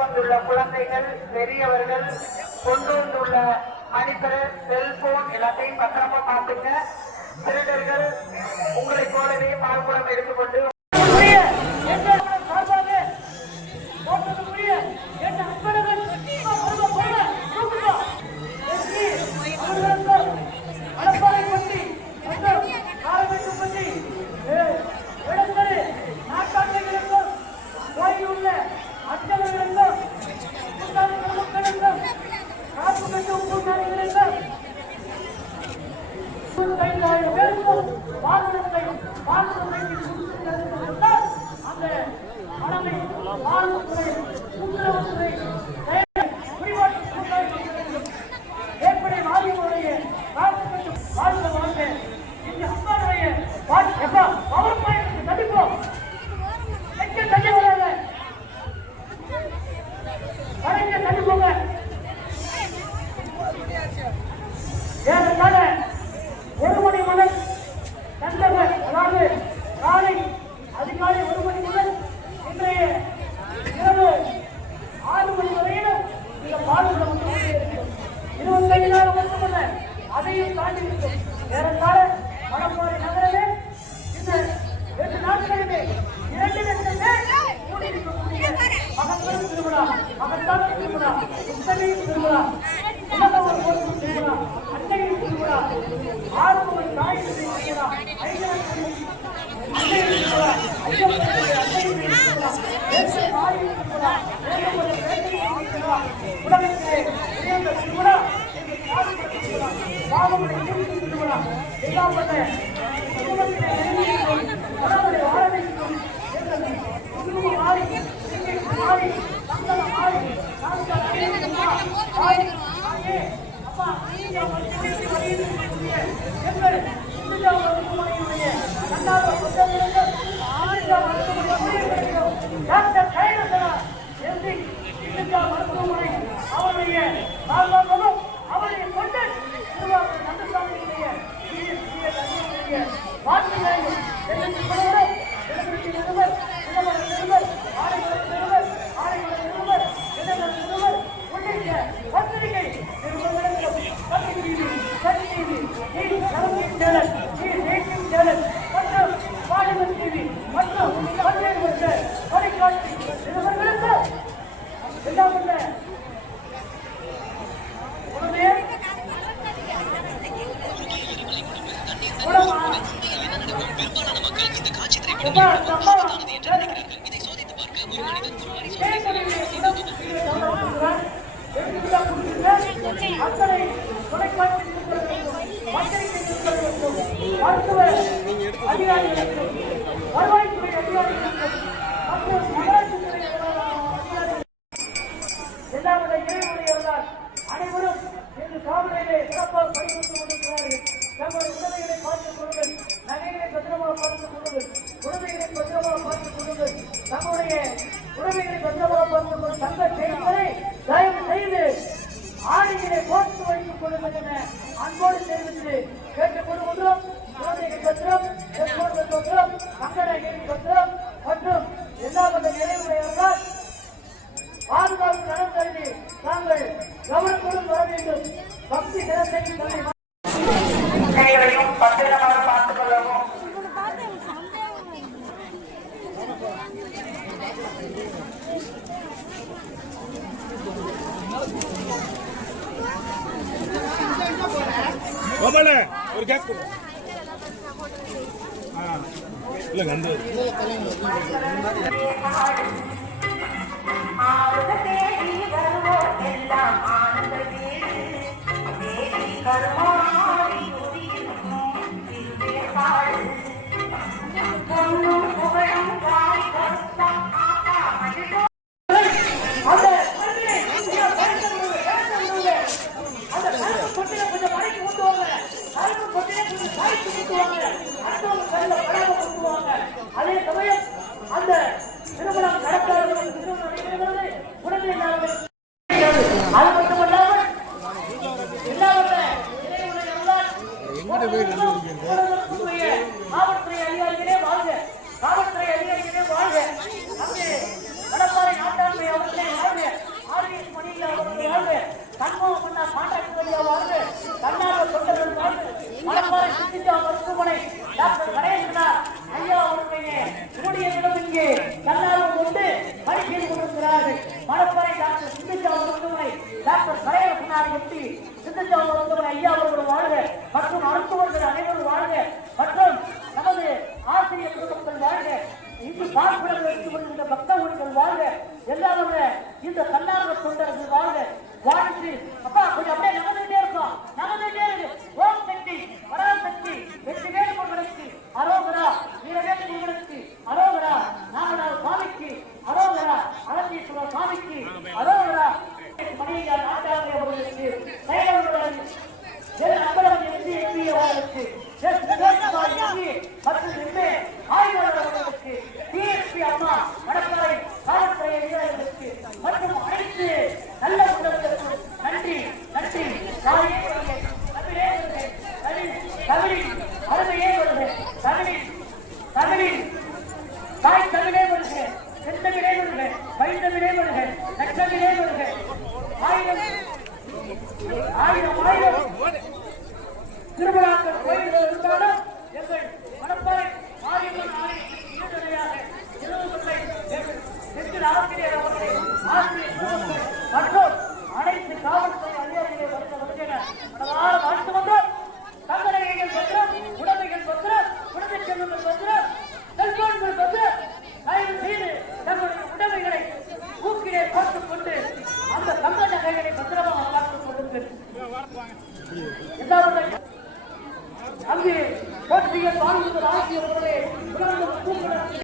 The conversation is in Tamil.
வந்துள்ள குழந்தைகள், பெரியவர்கள் கொண்டு வந்துள்ள மணிப்பர், செல்போன் எல்லாத்தையும் பத்திரமா பார்த்துங்க. திருடர்கள் உங்களை போலவே பால்குடம் எடுத்துக்கொண்டு அதையும் தாண்டி ஏறத்தாழ மணப்பாறை நகரமே இந்த 2 நாட்களிலே 2 லட்சம் பேர் கூடியிருக்கக்கூடிய மகப்பெரும் திருவிழா, மகத்தான திருவிழா, உத்தமையின் திருவிழா, உலகம் போற்றும் திருவிழா, அன்னையின் திருவிழா, 6 மணி தாயின் திருவிழா, 5 அன்னையின் திருவிழா, 5 அன்னையின் திருவிழா, 8 தாயின் திருவிழா, 7 பேட்டையின் திருவிழா, உலகத்திலே உயர்ந்த திருவிழா, பாவங்களை திருவிழா எல்லாம் பண்ண குடும்பத்திலே கடவுளை வாழ வைக்கும் குடும்பம் மாறி மாறி சந்தனம் மாறி அப்பா எங்கள் இந்தியா மருத்துவமனையுடைய இரண்டாவது புத்தகங்கள் டாக்டர் கைரசனா எம்பி இந்தியா மருத்துவமனை அவருடைய வாழ்வாகவும் அவருடைய கொண்டு திருவாரூர் கந்தசாமியுடைய வாக்குகளையும் எங்களுக்கு நிறுவர் நிறுவர் நிறுவர் ஆணைகளை நிறுவர் ஆணைகளை நிறுவர் இடங்கள் நிறுவர் உள்ளிட்ட பத்திரிகை நிறுவனங்களுக்கும் Sun TV, channel, rating channel மற்றும் பாலிமர் டிவி மற்றும் பல்வேறு மற்ற தொலைக்காட்சி நிறுவனங்களுக்கு எல்லாம் உள்ள அத்தனை தொலைக்காட்சி மருத்துவ அதிகாரிகளுக்கும் வருவாய்த்துறை அதிகாரிகளுக்கும் மற்றும் நகராட்சித்துறை அதிகாரிகள் எல்லாருடைய இறைவனையவர்களால் அனைவரும் இன்று காவலையிலே சிறப்பாக பணிபுரிந்து கொண்டிருக்கிறார்கள். தங்களுடைய உடமைகளை பார்த்துக் கொள்ளுங்கள், நகைகளை பத்திரமாக பார்த்துக் கொள்ளுங்கள், உடமைகளை பத்திரமாக பார்த்துக் கொள்ளுங்கள், தங்களுடைய உடமைகளை பத்திரமாக பார்த்துக் கொள்ளுங்கள். தங்க செய்திகளை தயவு செய்து ஆணைகளை போட்டு வைத்துக் கொள்ளுங்கள் என அன்போடு தெரிவித்து கேட்டுக் கொள்கின்றோம். குழந்தைகள் பத்திரம், பெற்றோர்கள் பத்திரம், தங்கநகைகளின் பத்திரம் மற்றும் எல்லா வந்த நிறைவுடையவர்களால் பாதுகாப்பு நலம் கருதி தாங்கள் கவனத்துடன் வர வேண்டும். பக்தி தினத்தையும் பத்திரமாக பார்த்துக் கொள்ளவும். ஒரு கேஸ் கொடு. இல்ல வந்து அதே சமயம் அந்த திருமணம் நடக்காத நாடு எட்டி சிந்தச்சாமி ஐயா அவர்கள் வாழ்க மற்றும் மருத்துவர்கள் அனைவரும் வாழ்க மற்றும் நமது ஆசிரியர் குடும்பங்கள் வாழ்க இங்கு பார்ப்பனர் வைத்துக் கொண்டிருந்த பக்த ஊர்கள் வாழ்க எல்லாரும் இந்த தன்னார்வ தொண்டர்கள் வாழ்க வாழ்த்து அப்பா கொஞ்சம் அப்படியே நடந்துட்டே இருக்கோம் நடந்துட்டே இருக்கு ஓம் சக்தி பராசக்தி வெற்றி வேறு முருகனுக்கு அரோகரா வீரவேறு முருகனுக்கு அரோகரா நாகநாத சுவாமிக்கு அரோகரா அலந்தீஸ்வரர் சுவாமிக்கு அரோகரா மணியா நாட்டாளி அவர்களுக்கு செயலர்களுடன் அம்பலம் எம்பி அவர்களுக்கு மற்றும் ஆய்வாளர் அவர்களுக்கு டிஎஸ்பி அம்மா வடக்கரை காவல்துறை அதிகாரிகளுக்கு மற்றும் அனைத்து நல்ல உள்ளவர்களுக்கும் நன்றி நன்றி தமிழின் அருமையே வருக தமிழின் தாய் தமிழே வருக செந்தமிழே வருக பைந்தமிழே வருக நற்றமிழே வருக ஆயிரம் ஆயிரம் ஆயிரம் திருவிழாக்கள் கோயில்கள் இருந்தாலும் எங்கள் மணப்பாறை ஆரியம்மன் ஆலயத்திற்கு ஆசிரியர் அவர்களை ஆசிரியர் மற்றும் அனைத்து காவல்துறை அதிகாரிகளை வருகிற வாழ்த்து வந்தோம். தங்கநகைகள் பத்திரம், உடைமைகள் பத்திரம், குழந்தை செல்வங்கள் பத்திரம், செல்போன்கள் பத்திரம் தயவு செய்து தங்களுடைய உடைமைகளை ஊக்கிலே போட்டுக் கொண்டு அந்த தங்க நகைகளை பத்திரமாக பார்த்துக் கொள்ளுங்கள். அங்கு போட்டிகள் வாழ்ந்து ஆசிரியர்களே